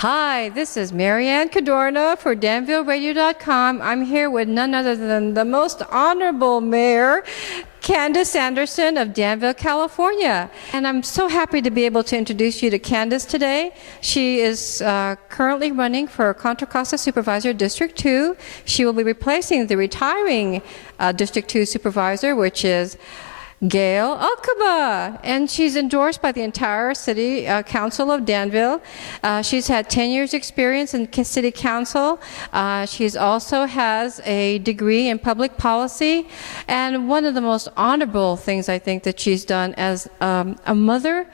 Hi, this is Marianne Cadorna for DanvilleRadio.com. I'm here with none other than the most honorable mayor, Candace Andersen of Danville, California. And I'm so happy to be able to introduce you to Candace today. She is currently running for Contra Costa Supervisor District 2. She will be replacing the retiring District 2 Supervisor, which is Gail Alcaba, and she's endorsed by the entire City Council of Danville. She's had 10 years experience in City Council. She's also has a degree in public policy, and one of the most honorable things I think that she's done as a mother,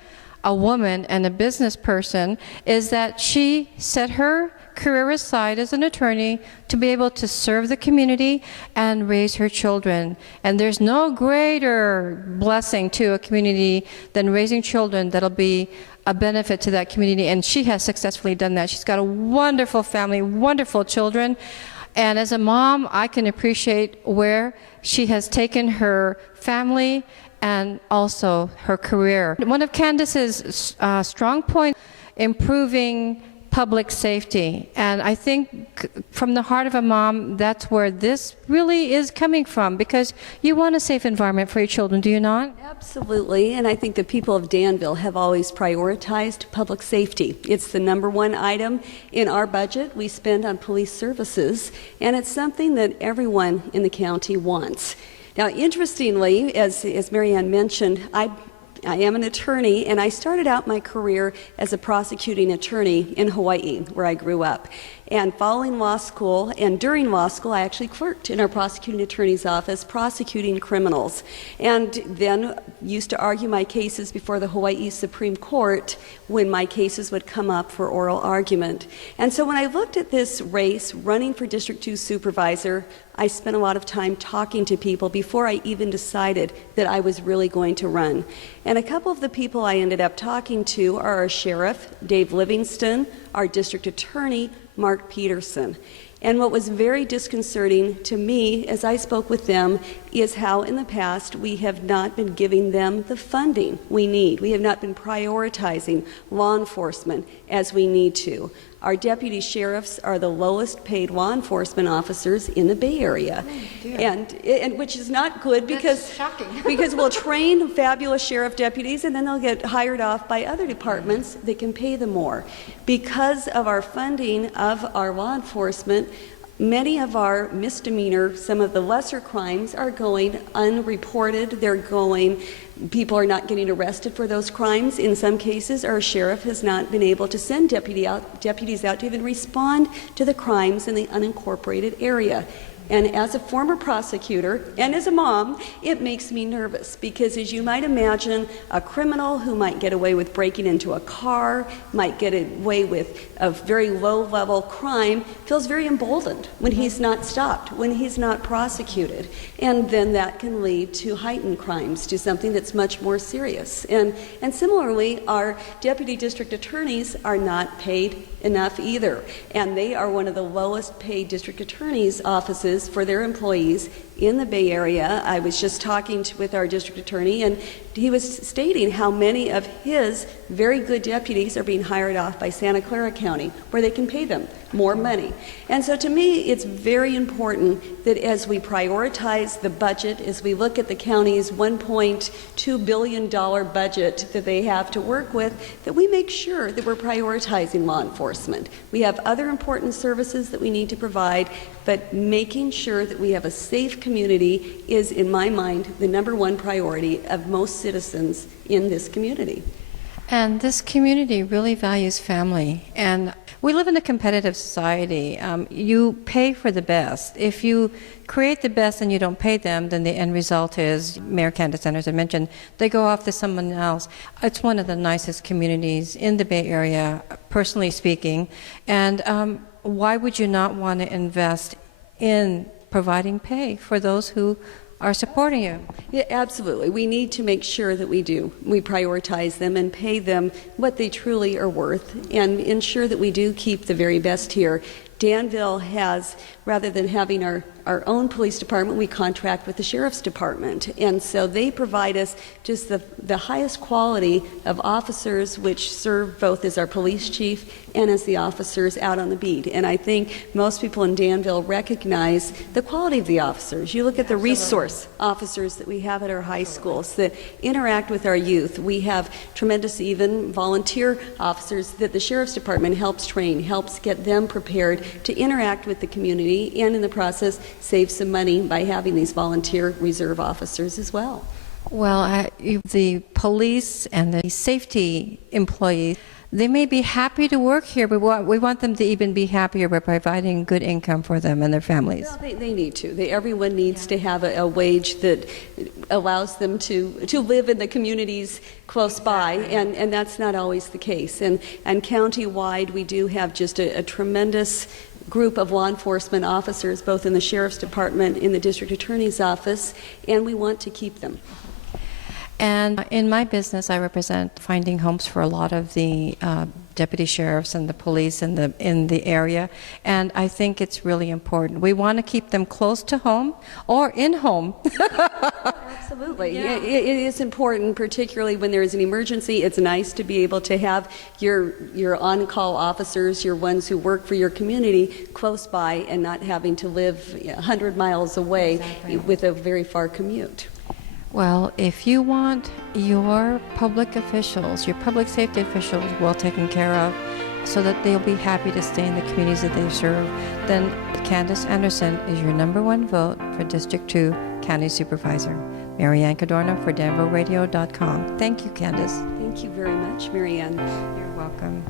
a woman, and a business person is that she set her career aside as an attorney to be able to serve the community and raise her children. And there's no greater blessing to a community than raising children that'll be a benefit to that community, and she has successfully done that. She's got a wonderful family, wonderful children, and as a mom, I can appreciate where she has taken her family and also her career. One of Candace's strong points, improving public safety, and I think from the heart of a mom, that's where this really is coming from, because you want a safe environment for your children, do you not? Absolutely, and I think the people of Danville have always prioritized public safety. It's the #1 item in our budget we spend on police services, and it's something that everyone in the county wants. Now, interestingly, as Marianne mentioned, I am an attorney, and I started out my career as a prosecuting attorney in Hawaii, where I grew up. And following law school, and during law school, I actually clerked in our prosecuting attorney's office, prosecuting criminals, and then used to argue my cases before the Hawaii Supreme Court when my cases would come up for oral argument. And so when I looked at this race, running for District 2 Supervisor, I spent a lot of time talking to people before I even decided that I was really going to run. And a couple of the people I ended up talking to are our sheriff, Dave Livingston, our district attorney, Mark Peterson. And what was very disconcerting to me as I spoke with them is how in the past we have not been giving them the funding we need. We have not been prioritizing law enforcement as we need to. Our deputy sheriffs are the lowest paid law enforcement officers in the Bay Area. Oh, and which is not good, because because we'll train fabulous sheriff deputies and then they'll get hired off by other departments that can pay them more. Because of our funding of our law enforcement, many of our misdemeanor, some of the lesser crimes are going unreported. People are not getting arrested for those crimes. In some cases, our sheriff has not been able to send deputies out to even respond to the crimes in the unincorporated area. And as a former prosecutor and as a mom, it makes me nervous, because as you might imagine, a criminal who might get away with breaking into a car, might get away with a very low-level crime, feels very emboldened when he's not stopped, when he's not prosecuted. And then that can lead to heightened crimes, to something that's much more serious. And similarly, our deputy district attorneys are not paid enough either, and they are one of the lowest paid district attorneys' offices for their employees in the Bay Area. I was just talking with our district attorney, and he was stating how many of his very good deputies are being hired off by Santa Clara County, where they can pay them more money. And so to me, it's very important that as we prioritize the budget, as we look at the county's $1.2 billion budget that they have to work with, that we make sure that we're prioritizing law enforcement. We have other important services that we need to provide, but making sure that we have a safe community is, in my mind, the #1 priority of most citizens in this community. And this community really values family. And we live in a competitive society. You pay for the best. If you create the best and you don't pay them, then the end result is, Mayor Candace Andersen mentioned, they go off to someone else. It's one of the nicest communities in the Bay Area, personally speaking. And why would you not want to invest in providing pay for those who are supporting you? Yeah, absolutely. We need to make sure that we prioritize them and pay them what they truly are worth, and ensure that we do keep the very best here. Danville has, rather than having our own police department, we contract with the sheriff's department. And so they provide us just the highest quality of officers, which serve both as our police chief and as the officers out on the beat. And I think most people in Danville recognize the quality of the officers. You look at the resource officers that we have at our high schools that interact with our youth. We have tremendous even volunteer officers that the sheriff's department helps train, helps get them prepared to interact with the community, and in the process save some money by having these volunteer reserve officers as well. Well, the police and the safety employees, they may be happy to work here, but we want them to even be happier by providing good income for them and their families. Well, they need to. Everyone needs to have a wage that allows them to live in the communities close by, and that's not always the case. And county-wide, we do have just a tremendous group of law enforcement officers, both in the sheriff's department, in the district attorney's office, and we want to keep them. And in my business, I represent finding homes for a lot of the deputy sheriffs and the police in the area, and I think it's really important. We want to keep them close to home or in home. Absolutely. Yeah. It is important, particularly when there is an emergency. It's nice to be able to have your on-call officers, your ones who work for your community, close by and not having to live 100 miles away. Exactly. With a very far commute. Well, if you want your public officials, your public safety officials well taken care of so that they'll be happy to stay in the communities that they serve, then Candace Andersen is your #1 vote for District 2 County Supervisor. Marianne Cadorna for DanvilleRadio.com. Thank you, Candace. Thank you very much, Marianne. You're welcome.